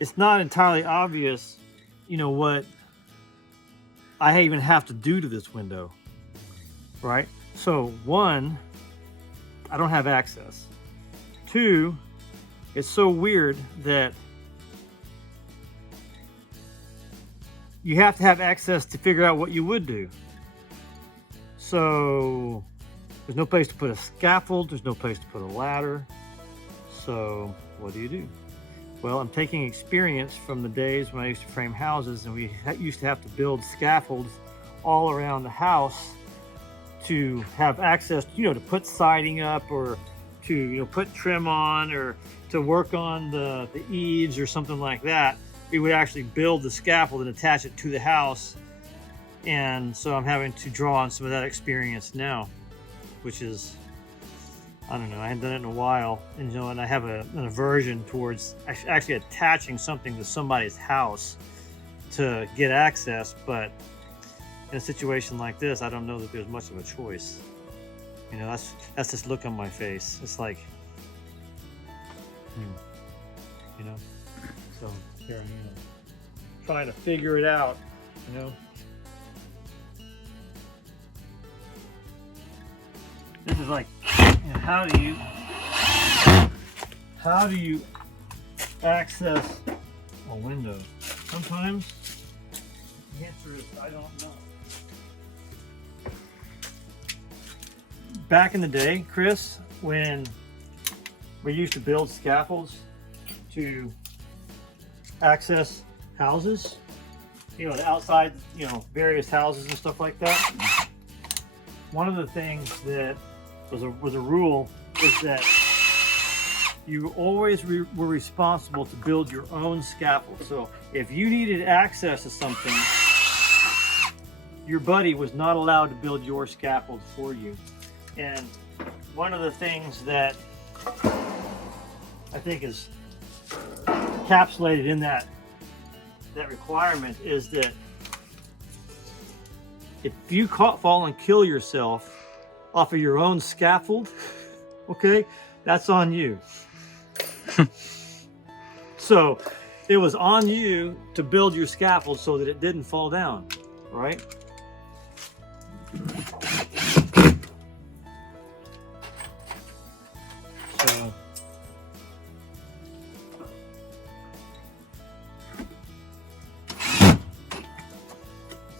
it's not entirely obvious, what I even have to do to this window, right? So one, I don't have access. Two, it's so weird that you have to have access to figure out what you would do. So there's no place to put a scaffold, there's no place to put a ladder. So what do? Well, I'm taking experience from the days when I used to frame houses, and we used to have to build scaffolds all around the house to have access, to put siding up, or to, put trim on, or to work on the eaves or something like that. We would actually build the scaffold and attach it to the house. And so I'm having to draw on some of that experience now, which is, I don't know, I hadn't done it in a while, and I have an aversion towards actually attaching something to somebody's house to get access. But in a situation like this, I don't know that there's much of a choice. That's this look on my face. It's like, So here I am, trying to figure it out. This is like, how do you access a window? Sometimes the answer is I don't know. Back in the day, Chris, when we used to build scaffolds to access houses, the outside, various houses and stuff like that. One of the things that was a rule is that you always were responsible to build your own scaffold. So if you needed access to something, your buddy was not allowed to build your scaffold for you. And one of the things that I think is encapsulated in that requirement is that if you fall and kill yourself off of your own scaffold, okay, that's on you. So it was on you to build your scaffold so that it didn't fall down, right?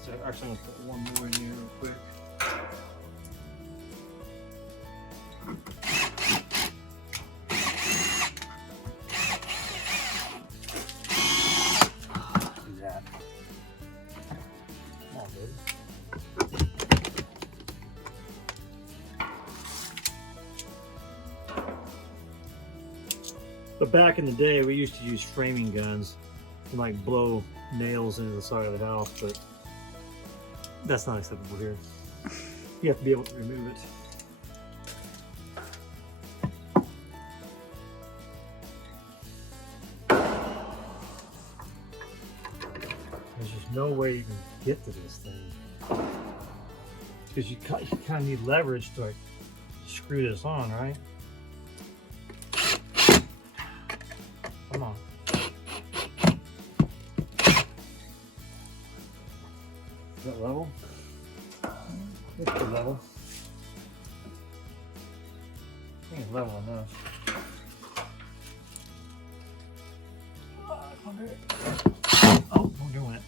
So actually, I'm gonna put one more in here real quick. Do that. Come on, baby. But back in the day, we used to use framing guns to like blow nails into the side of the house, but that's not acceptable here. You have to be able to remove it. There's just no way you can get to this thing, because you kind of need leverage to like screw this on, right? Come on. Is that level? It's good level. I think it's level enough. Oh, we're doing it.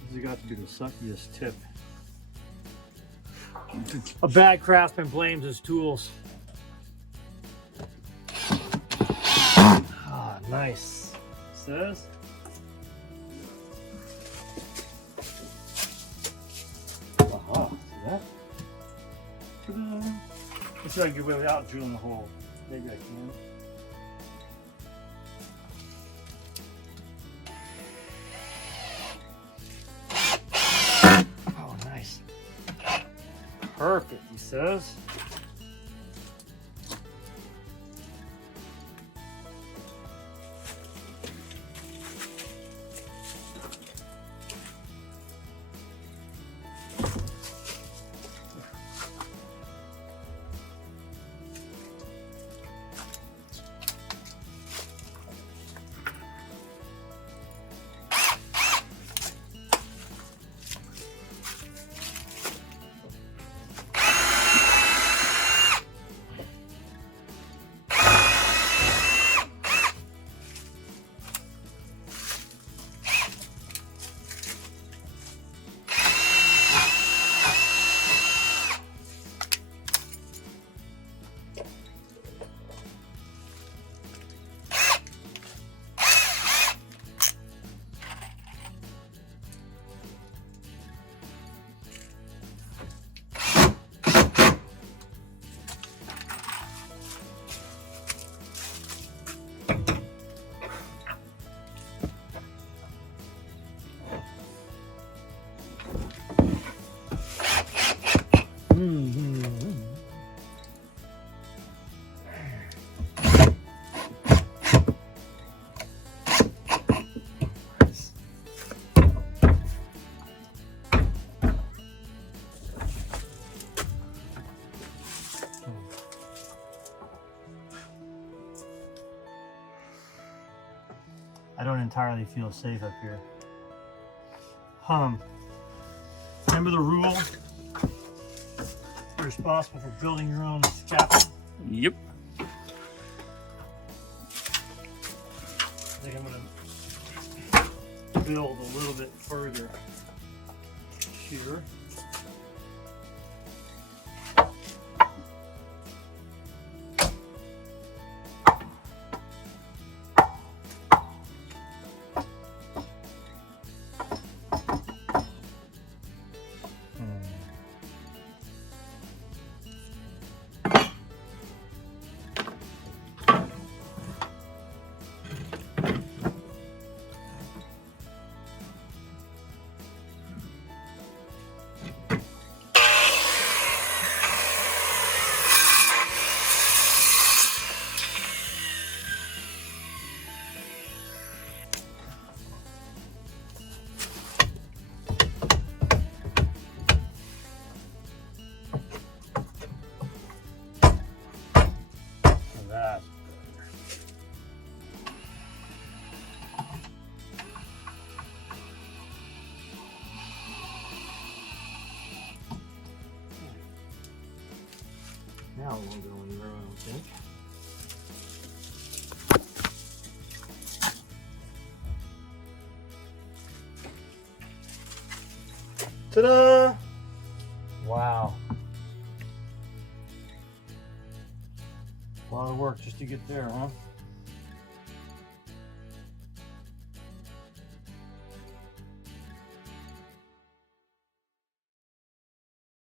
This has got to be the suckiest tip. A bad craftsman blames his tools. Ah, nice. Says. Aha, see that? Ta-da. Let's see if I can get away without drilling a hole. Maybe I can. Oh, nice. Perfect, he says. I don't entirely feel safe up here. Remember the rule? You're responsible for building your own scaffold. Yep. I think I'm gonna build a little bit further here. That's now it won't go anywhere, I don't think. Ta-da! Wow. A lot of work just to get there, huh?